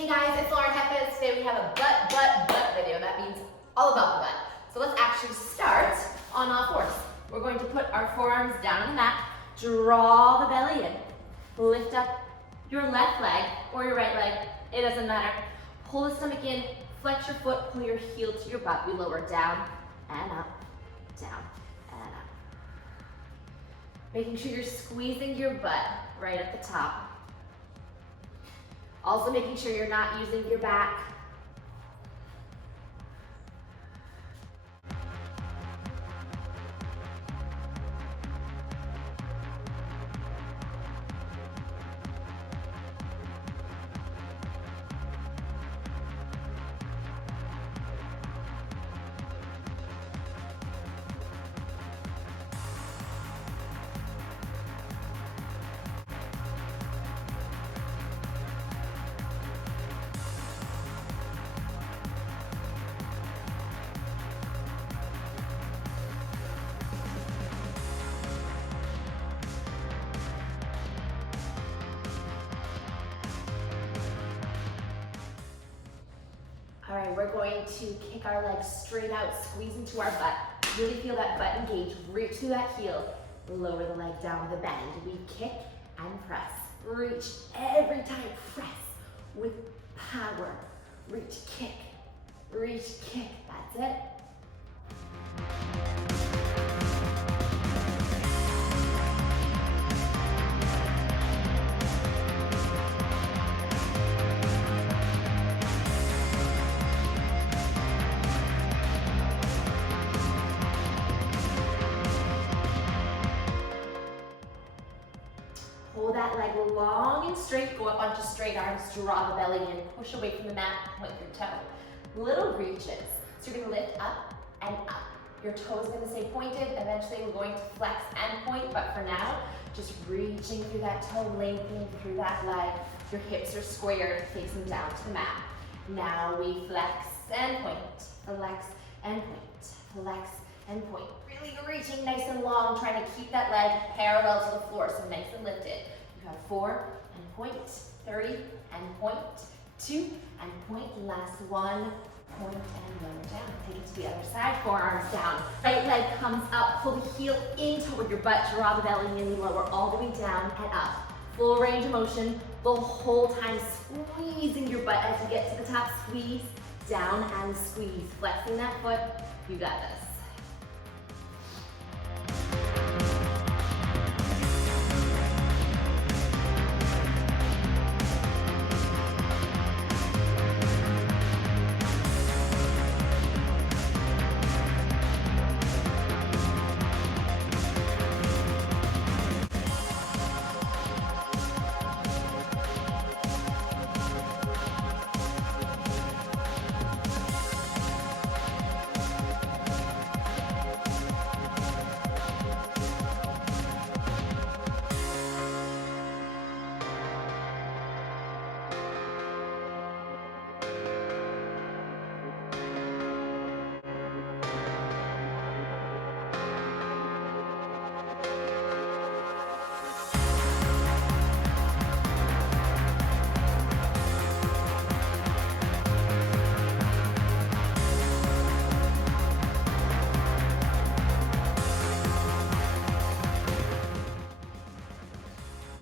Hey guys, it's Lauren Heffes. Today we have a butt video. That means all about the butt. So let's actually start on all fours. We're going to put our forearms down on the mat, draw the belly in, lift up your left leg or your right leg, it doesn't matter. Pull the stomach in, flex your foot, pull your heel to your butt. We lower down and up, down and up. Making sure you're squeezing your butt right at the top. Also making sure you're not using your back. All right, we're going to kick our legs straight out, squeeze into our butt. Really feel that butt engage, reach through that heel, lower the leg down with a bend. We kick and press. Reach every time, press with power. Reach, kick, that's it. Pull that leg long and straight, go up onto straight arms, draw the belly in, push away from the mat, point your toe. Little reaches. So you're gonna lift up and up. Your toes are gonna stay pointed. Eventually we're going to flex and point, but for now, just reaching through that toe, lengthening through that leg. Your hips are squared, facing down to the mat. Now we flex and point, flex and point, flex and point. Really reaching nice and long, trying to keep that leg parallel to the floor, so nice and lifted. You have 4 and point, 3 and point, 2 and point, last 1, point and lower down. Take it to the other side, forearms down. Right leg comes up, pull the heel in toward your butt, draw the belly in, lower all the way down and up. Full range of motion, the whole time squeezing your butt as you get to the top, squeeze, down and squeeze. Flexing that foot, you got this.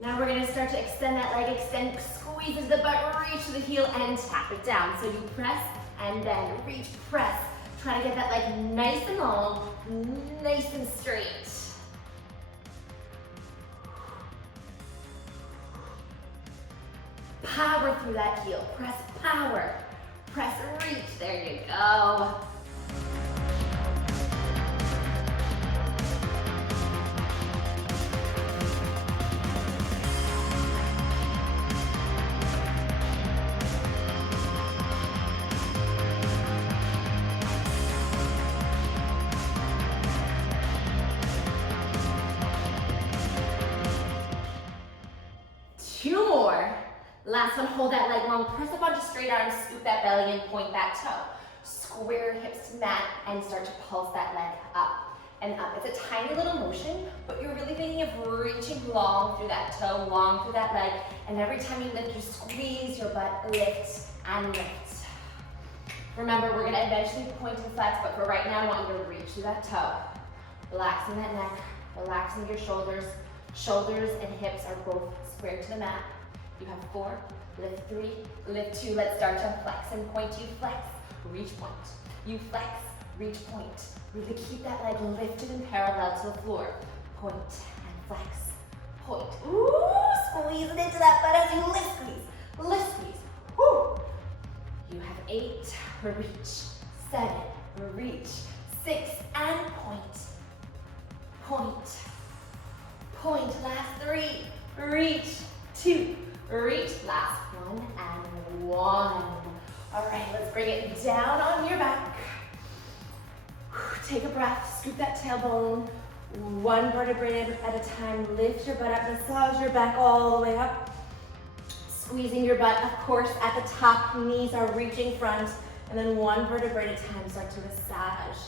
Now we're going to start to extend that leg, extend, squeeze into the butt, reach to the heel and tap it down. So you press and then reach, press. Try to get that leg nice and long, nice and straight. Power through that heel, press power, press reach, there you go. Last one, hold that leg long, press up onto straight arms, scoop that belly in, point that toe. Square hips to mat and start to pulse that leg up. and up. It's a tiny little motion, but you're really thinking of reaching long through that toe, long through that leg, and every time you lift, you squeeze your butt, lift and lift. Remember, we're gonna eventually point and flex, but for right now, I want you to reach through that toe. Relaxing that neck, relaxing your shoulders. Shoulders and hips are both square to the mat. You have 4, lift 3, lift 2. Let's start to flex and point. You flex, reach point. You flex, reach point. Really keep that leg lifted and parallel to the floor. Point and flex, point. Ooh, squeeze it into that butt as you lift, squeeze, lift, squeeze. Woo. You have 8, reach, 7, reach, 6, and point. Point, point, last 3, reach, 2, reach, last 1, and 1. All right, let's bring it down on your back. Take a breath, scoop that tailbone, 1 vertebrae at a time. Lift your butt up, massage your back all the way up. Squeezing your butt, of course, at the top, knees are reaching front, and then 1 vertebrae at a time. Start to massage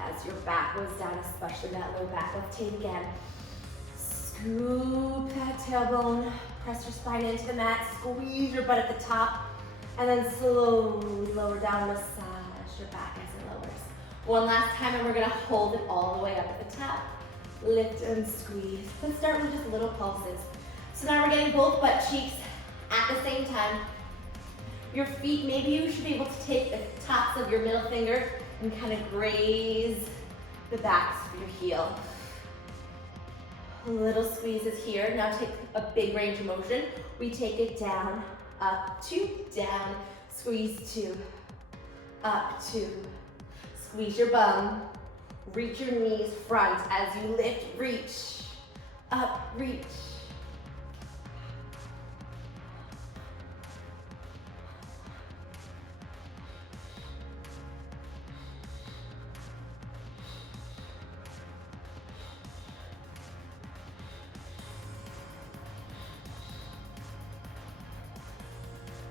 as your back goes down, especially that low back. Let's take it again. Scoop that tailbone, press your spine into the mat, squeeze your butt at the top, and then slowly lower down, massage your back as it lowers. 1 last time, and we're gonna hold it all the way up at the top. Lift and squeeze. Let's start with just little pulses. So now we're getting both butt cheeks at the same time. Your feet, maybe you should be able to take the tops of your middle finger and kind of graze the backs of your heel. Little squeezes here. Now take a big range of motion. We take it down, up, 2, down, squeeze 2, up, 2. Squeeze your bum, reach your knees front as you lift, reach, up, reach.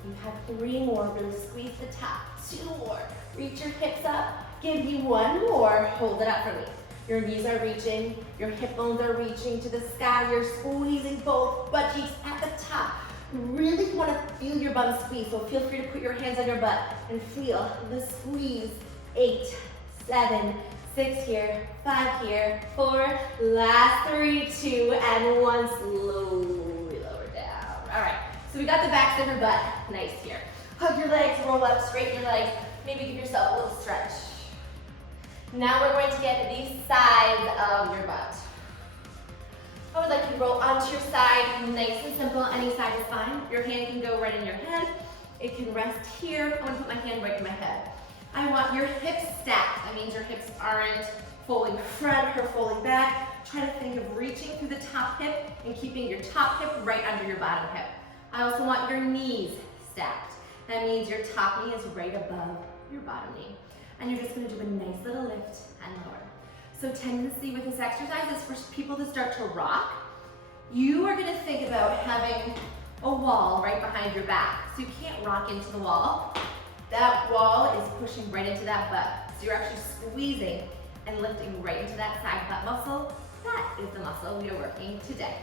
You have 3 more, really squeeze the top, 2 more. Reach your hips up, give me 1 more, hold it up for me. Your knees are reaching, your hip bones are reaching to the sky, you're squeezing both butt cheeks at the top. You really want to feel your bum squeeze, so feel free to put your hands on your butt and feel the squeeze. 8, 7, 6 here, 5 here, 4, last 3, 2, and 1, slowly lower down. All right, so we got the backs of your butt, nice here. Hug your legs, roll up, straighten your legs, maybe give yourself a little stretch. Now we're going to get the sides of your butt. I would like you to roll onto your side, nice and simple, any side is fine. Your hand can go right in your head. It can rest here. I'm gonna put my hand right in my head. I want your hips stacked. That means your hips aren't folding front or folding back. Try to think of reaching through the top hip and keeping your top hip right under your bottom hip. I also want your knees stacked. That means your top knee is right above your bottom knee. And you're just gonna do a nice little lift and lower. So tendency with this exercise is for people to start to rock. You are gonna think about having a wall right behind your back. So you can't rock into the wall. That wall is pushing right into that butt. So you're actually squeezing and lifting right into that side butt muscle. That is the muscle we are working today.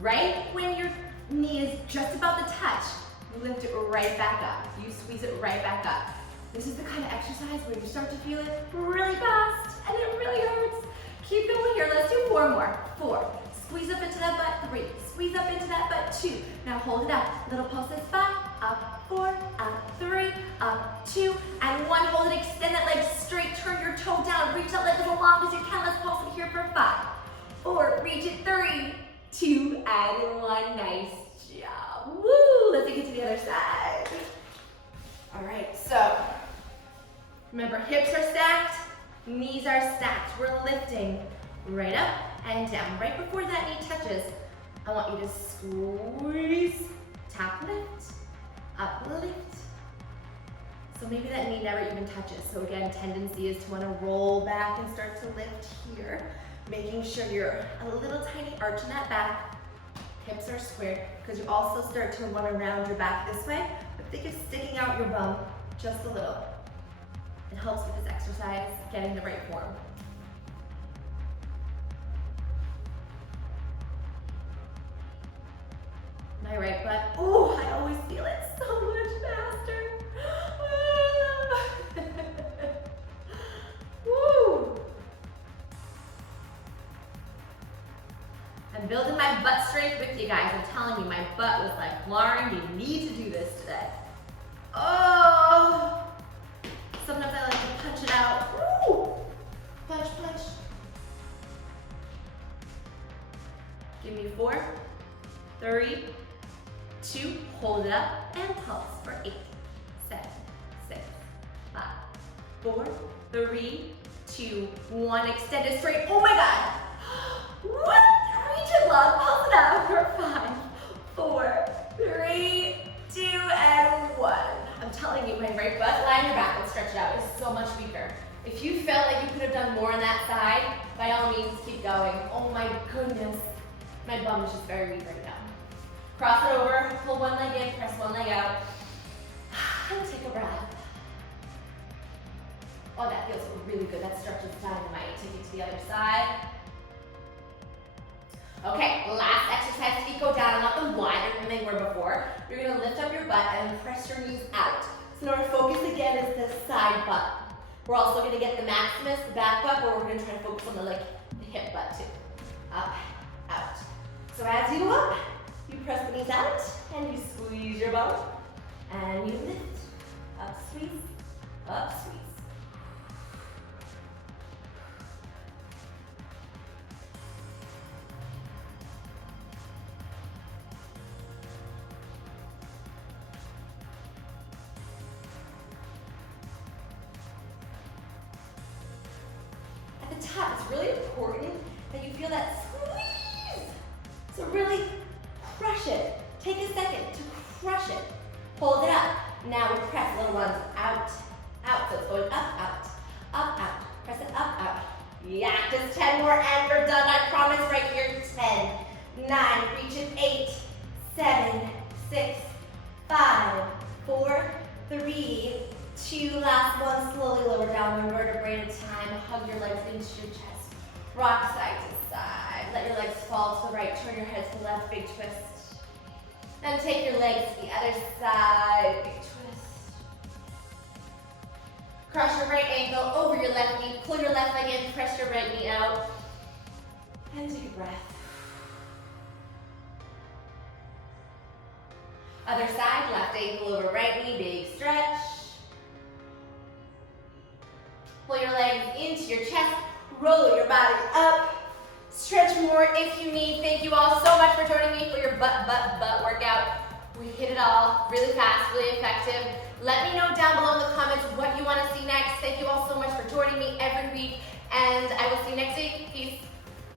Right when your knee is just about to touch, you lift it right back up. You squeeze it right back up. This is the kind of exercise where you start to feel it really fast and it really hurts. Keep going here. Let's do 4 more. 4. Squeeze up into that butt. 3. Squeeze up into that butt. 2. Now hold it up. Little pulses. 5. Up. 4. Up. 3. Up. 2. And 1. Hold it. Extend that leg straight. Turn your toe down. Reach that leg as long as you can. Let's pulse it here for 5. 4. Reach it. 3. 2 and 1, nice job. Woo, let's take it to the other side. All right, so remember hips are stacked, knees are stacked. We're lifting right up and down. Right before that knee touches, I want you to squeeze, top lift, up lift. So maybe that knee never even touches. So again, tendency is to want to roll back and start to lift here, making sure you're a little tiny arch in that back. Hips are squared, because you also start to want to round your back this way, but think of sticking out your bum just a little. It helps with this exercise, getting the right form. My right butt, oh, I always feel it so much faster. Woo! I'm building my butt strength with you guys. I'm telling you, my butt was like, Lauren, you need to do this today. Oh! Sometimes I like to punch it out. Woo! Punch, punch. Give me 4, 3, 2, hold it up, and pulse for 8, 7, 6, 5, 4, 3, 2, 1. Extend it straight. Oh my God! What? Reach it long. Pulse it out for 5, 4, 3, 2, and 1. I'm telling you, my right butt, lie on your back and stretch it out. It's so much weaker. If you felt like you could have done more on that side, by all means, keep going. Oh my goodness. My bum is just very weak right now. Cross it over, pull one leg in, press one leg out. And take a breath. Oh, that feels really good. That stretches dynamite. Take it to the other side. Okay, last exercise. Feet go down, not them wider than they were before. You're gonna lift up your butt and press your knees out. So now our focus again is the side butt. We're also gonna get the maximus, the back butt, but we're gonna try to focus on the hip butt too. Up, out. So as you go up, you press the knees out and you squeeze your bum and you lift. Up, squeeze, up, squeeze. At the top, it's really important that you feel that squeeze. So really crush it. Take a second to crush it. Hold it up. Now we press little ones out, out. So it's going up, out, up, out. Press it up, out. Yeah, just 10 more and we're done. I promise right here. 10, 9, reach it. 8, 7, 6, 5, 4, 3, 2. Last one. Slowly lower down one vertebrae at a time. Hug your legs into your chest. Rock side to side. Let your legs fall to the right. Turn your head to the left. Big twist. And take your legs to the other side. Big twist. Cross your right ankle over your left knee. Pull your left leg in. Press your right knee out. And take a breath. Other side. Left ankle over right knee. Big stretch. Pull your legs into your chest. Roll your body up. Stretch more if you need. Thank you all so much for joining me for your butt workout. We hit it all really fast, really effective. Let me know down below in the comments what you want to see next. Thank you all so much for joining me every week, and I will see you next week.